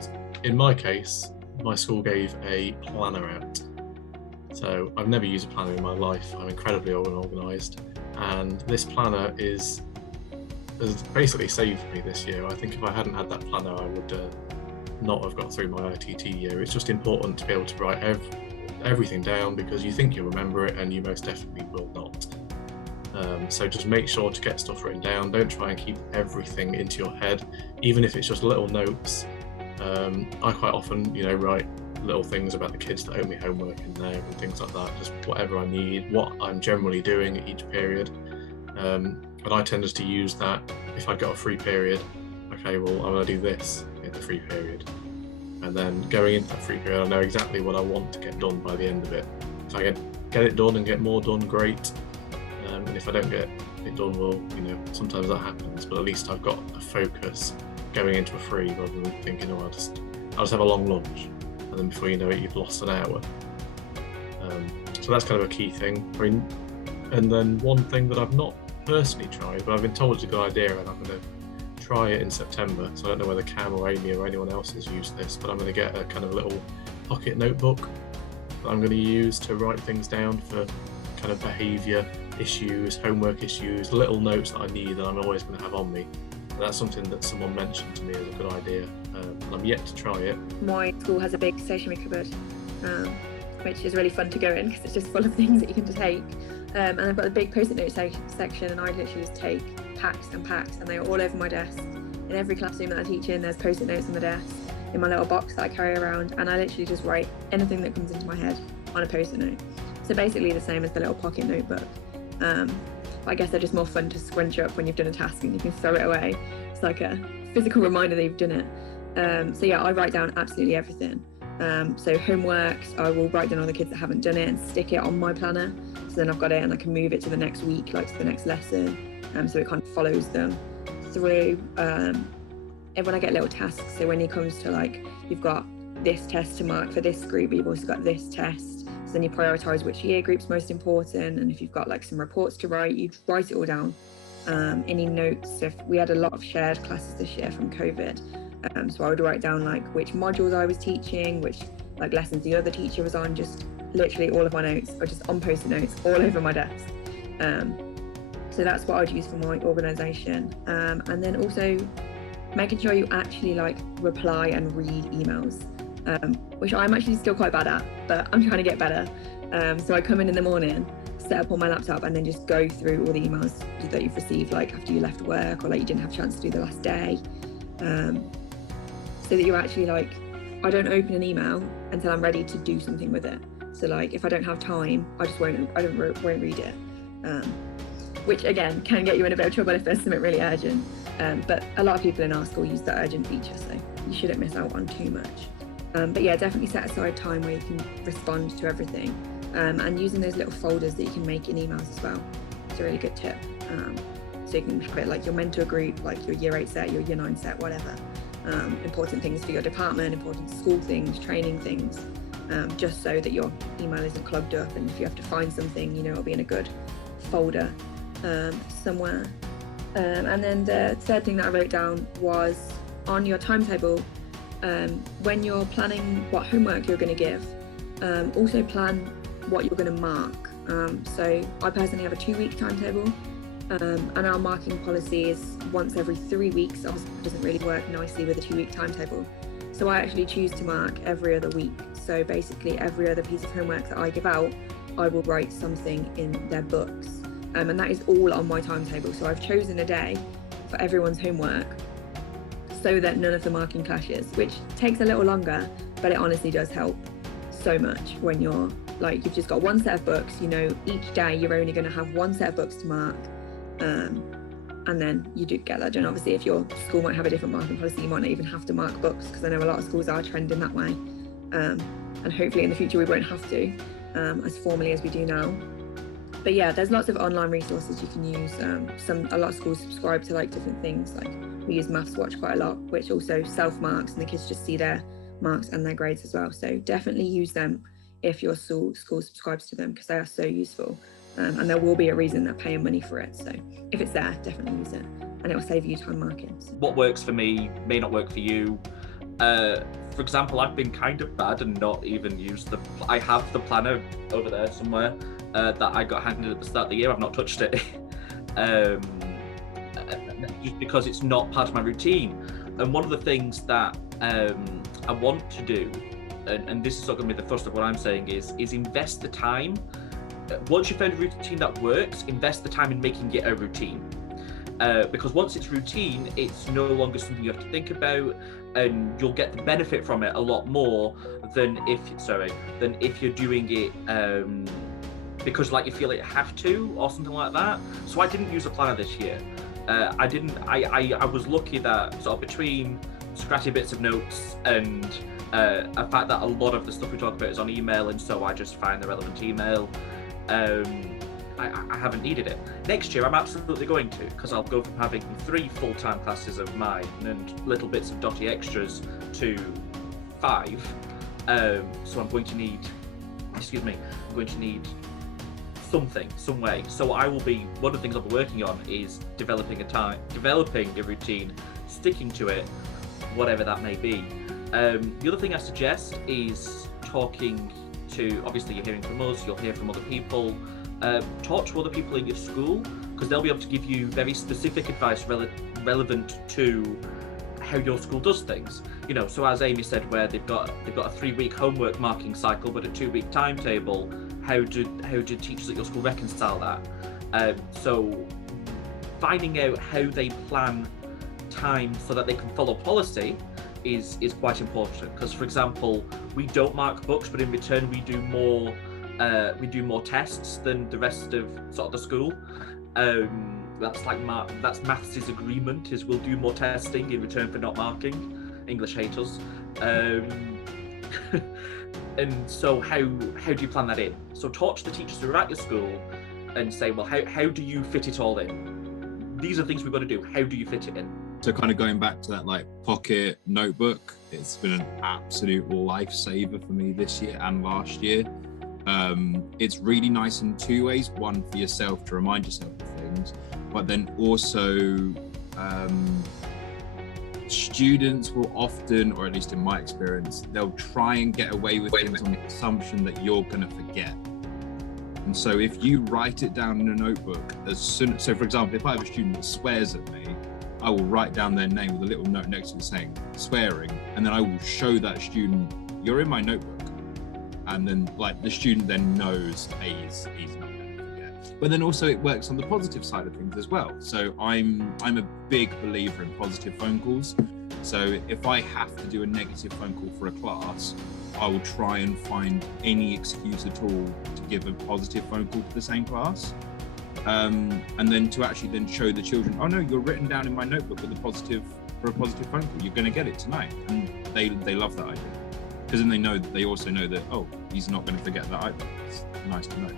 just, in my case, my school gave a planner out. So I've never used a planner in my life. I'm incredibly organised, and this planner has basically saved me this year. I think if I hadn't had that planner, I would not have got through my ITT year. It's just important to be able to write everything down, because you think you'll remember it and you most definitely will not. So just make sure to get stuff written down. Don't try and keep everything into your head, even if it's just little notes. I quite often, write little things about the kids that owe me homework in there and things like that, just whatever I need, what I'm generally doing at each period. And I tended to use that if I got a free period. Okay, well, I'm going to do this in the free period. And then going into that free period, I know exactly what I want to get done by the end of it. If I get it done and get more done, great. And if I don't get it done, well, sometimes that happens, but at least I've got a focus going into a free, rather than thinking, I'll just have a long lunch. And then before you know it, you've lost an hour. So that's kind of a key thing. And then one thing that I've not personally tried, but I've been told it's a good idea, and I'm going to try it in September. So I don't know whether Cam or Amy or anyone else has used this, but I'm going to get a kind of little pocket notebook that I'm going to use to write things down for kind of behaviour issues, homework issues, little notes that I need that I'm always going to have on me. And that's something that someone mentioned to me as a good idea, and I'm yet to try it. My school has a big stationery cupboard, which is really fun to go in because it's just full of things that you can just take. And I've got a big post-it note section, and I literally just take packs and packs, and they're all over my desk. In every classroom that I teach in, there's post-it notes on the desk, in my little box that I carry around, and I literally just write anything that comes into my head on a post-it note. So basically the same as the little pocket notebook. I guess they're just more fun to scrunch up when you've done a task and you can throw it away. It's like a physical reminder that you've done it. So yeah, I write down absolutely everything. So homeworks, I will write down all the kids that haven't done it and stick it on my planner. So then I've got it and I can move it to the next week, like to the next lesson. So it kind of follows them through. And when I get little tasks, so when it comes to like, you've got this test to mark for this group, but you've also got this test. So then you prioritise which year group's most important, and if you've got like some reports to write, you write it all down. Any notes, if we had a lot of shared classes this year from COVID, so I would write down like which modules I was teaching, which like lessons the other teacher was on, just literally all of my notes are just on post-it notes all over my desk. So that's what I'd use for my organisation. And then also making sure you actually like reply and read emails. Which I'm actually still quite bad at, but I'm trying to get better. So I come in the morning, set up on my laptop, and then just go through all the emails that you've received, like after you left work or like you didn't have a chance to do the last day. So that you're actually like, I don't open an email until I'm ready to do something with it. So like if I don't have time, I won't read it. Which again can get you in a bit of trouble if there's something really urgent. But a lot of people in our school use the urgent feature, so you shouldn't miss out on too much. But yeah, definitely set aside time where you can respond to everything, and using those little folders that you can make in emails as well. It's a really good tip. So you can have it like your mentor group, like your year 8 set, your year 9 set, whatever. Important things for your department, important school things, training things, just so that your email isn't clogged up, and if you have to find something, it'll be in a good folder somewhere. And then the third thing that I wrote down was on your timetable. When you're planning what homework you're going to give, also plan what you're going to mark. So I personally have a 2-week timetable, and our marking policy is once every 3 weeks. Obviously it doesn't really work nicely with a 2-week timetable. So I actually choose to mark every other week. So basically every other piece of homework that I give out, I will write something in their books. And that is all on my timetable. So I've chosen a day for everyone's homework, so that none of the marking clashes, which takes a little longer, but it honestly does help so much when you're like, you've just got one set of books, each day you're only going to have one set of books to mark, and then you do get that done. Obviously, if your school might have a different marking policy, you might not even have to mark books, because I know a lot of schools are trending that way, and hopefully in the future we won't have to, as formally as we do now. But yeah, there's lots of online resources you can use. A lot of schools subscribe to like different things, like we use Maths Watch quite a lot, which also self-marks, and the kids just see their marks and their grades as well. So definitely use them if your school subscribes to them, because they are so useful. And there will be a reason they're paying money for it. So if it's there, definitely use it, and it will save you time marking. What works for me may not work for you. For example, I've been kind of bad and not even used I have the planner over there somewhere that I got handed at the start of the year. I've not touched it. Just because it's not part of my routine. And one of the things that I want to do, and this is not going to be the first of what I'm saying, is invest the time. Once you've found a routine that works, invest the time in making it a routine. Because once it's routine, it's no longer something you have to think about, and you'll get the benefit from it a lot more than if you're doing it because like you feel like you have to or something like that. So I didn't use a planner this year. I was lucky that sort of between scratchy bits of notes and the fact that a lot of the stuff we talk about is on email, and so I just find the relevant email. I haven't needed it. Next year I'm absolutely going to, because I'll go from having 3 full-time classes of mine and little bits of dotty extras to 5. So I'm going to need something, some way. So one of the things I'll be working on is developing a routine, sticking to it, whatever that may be. The other thing I suggest is talking to, obviously you're hearing from us, you'll hear from other people. Talk to other people in your school, because they'll be able to give you very specific advice relevant to how your school does things. You know, so as Amy said, where they've got a 3-week homework marking cycle but a 2-week timetable, how do teachers at your school reconcile that? So finding out how they plan time so that they can follow policy is quite important, because for example, we don't mark books, but in return we do more tests than the rest of sort of the school. That's maths' agreement, is we'll do more testing in return for not marking. English hate us. And so how do you plan that in? So talk to the teachers who are at your school and say, well, how do you fit it all in? These are things we've got to do. How do you fit it in? So kind of going back to that like pocket notebook, it's been an absolute lifesaver for me this year and last year. It's really nice in 2 ways. One, for yourself to remind yourself of things, but then also students will often, or at least in my experience, they'll try and get away with things on the assumption that you're going to forget. And so if you write it down in a notebook, so for example, if I have a student that swears at me, I will write down their name with a little note next to it saying swearing, and then I will show that student, you're in my notebook. And then like the student then knows he's not going to forget. But then also it works on the positive side of things as well. So I'm a big believer in positive phone calls. So if I have to do a negative phone call for a class, I will try and find any excuse at all to give a positive phone call to the same class. And then to actually then show the children, oh no, you're written down in my notebook with a positive phone call. You're going to get it tonight. And they love that idea. Because then they also know that, oh, he's not going to forget that either. It's nice to know.